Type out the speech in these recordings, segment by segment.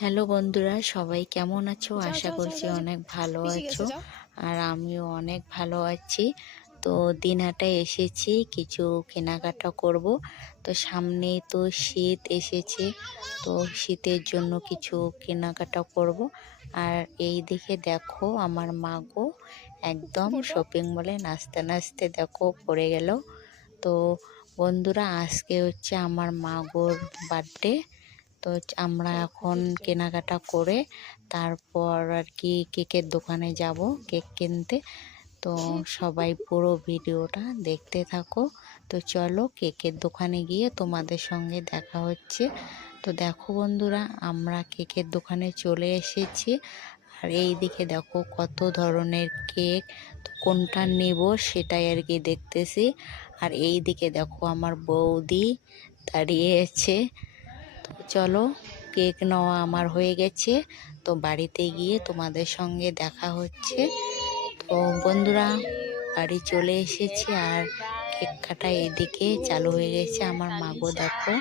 Hello বন্ধুরা, সবাই কেমন আছো? আশা করছি অনেক ভালো আছো। আর আমিও অনেক ভালো আছি। তো দিনহাটায় এসেছি, কিছু কেনাকাটা করব। তো সামনেই তো শীত এসেছে, তো শীতের জন্য কিছু কেনাকাটা করব। আর এই দিকে দেখো আমার মা গো একদম শপিং মলে নাচতে নাচতে দেখো পড়ে গেল। তো বন্ধুরা, আজকে হচ্ছে আমার মা গোর বার্থডে। তো আমরা এখন কেনাকাটা করে তারপর আর কি কেকের দোকানে যাব কেক কিনতে। তো সবাই পুরো ভিডিওটা দেখতে থাকো। তো চলো কেকের দোকানে গিয়ে তোমাদের সঙ্গে দেখা হচ্ছে। তো দেখো বন্ধুরা, আমরা কেকের দোকানে চলে এসেছি। আর এই দিকে দেখো কত ধরনের কেক, তো কোনটা নেব সেটাই আর কি দেখতেছি। আর এই দিকে দেখো আমার বৌদি দাঁড়িয়ে আছে। তো চলো, কেক নেওয়া আমার হয়ে গেছে। তো বাড়িতে গিয়ে তোমাদের সঙ্গে দেখা হচ্ছে। তো বন্ধুরা, বাড়ি চলে এসেছি আর কেক কাটা এদিকে চালু হয়ে গেছে। আমার মাগো দেখো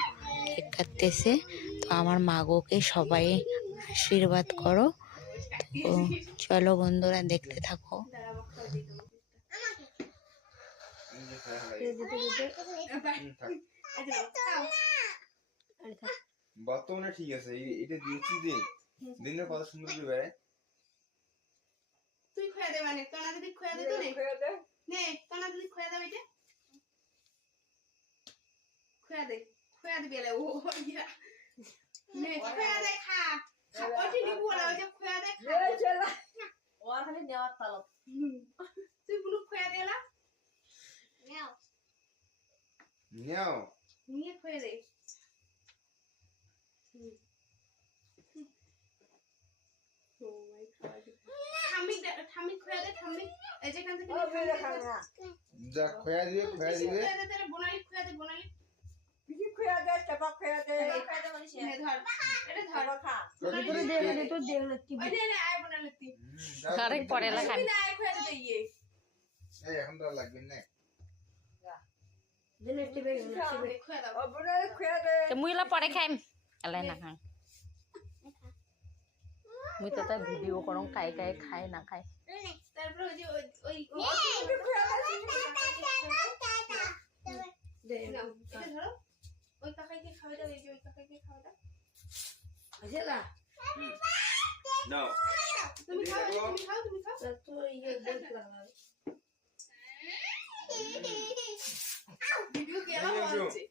কেক কাটতেছে। তো আমার মাগোকে সবাই আশীর্বাদ করো। তো চলো বন্ধুরা, দেখতে থাকো। বর্তমানে ঠিক আছে, এটা দিয়েছি যে দিনের কত সুন্দর করে তুই খোয়া দে, মানে কানা দিদি খোয়া দে, তো নে নে কানা দিদি খোয়া দে, বেটা খোয়া দে, খোয়া দিবি এলা ও ইয়া নে খোয়া দে, খা ওটি নিবু ওলা ওই যে খোয়া দে, খা চলা ওর খালি নেওয়ার তলব তুই বুলু খোয়া দে এলা নাও নাও নিয়ে খোয়া দে। ও মাই গড, ঠাম্মি খোয়া দে, ঠাম্মি এই যে কান থেকে যা খোয়া দিবে খোয়া দে তেরে বোনালি খোয়া দে, বোনালি বিজি খোয়া দে, চাপা খোয়া দে, খোয়া দে বলিস নে ধর এটা ধর খা তোরে দে মানে তো দে না কি ওই নে আয় বোনালি তুই আরেক পরে লা খাবি না আয় খোয়া দে ইয়ে এই এখন তো আর লাগবে না। দিনে টিবে খোয়া দাও ও বলে খোয়া দে তো মুইলা পরে খাইম এলাই না খাই। মুই তো তাই ভিডিও করং কাই কাই খাই না খাই। তারপর ওই যে ওই দে নাও এটা ধরো, ওই কাকাইকে খাওয়া দাও, এই যে ওই কাকাইকে খাওয়া দাও আজেলা নাও তুমি খাও, তুমি খাও তো ইয়ে দেখ লাগা ভিডিও কেলা হচ্ছে।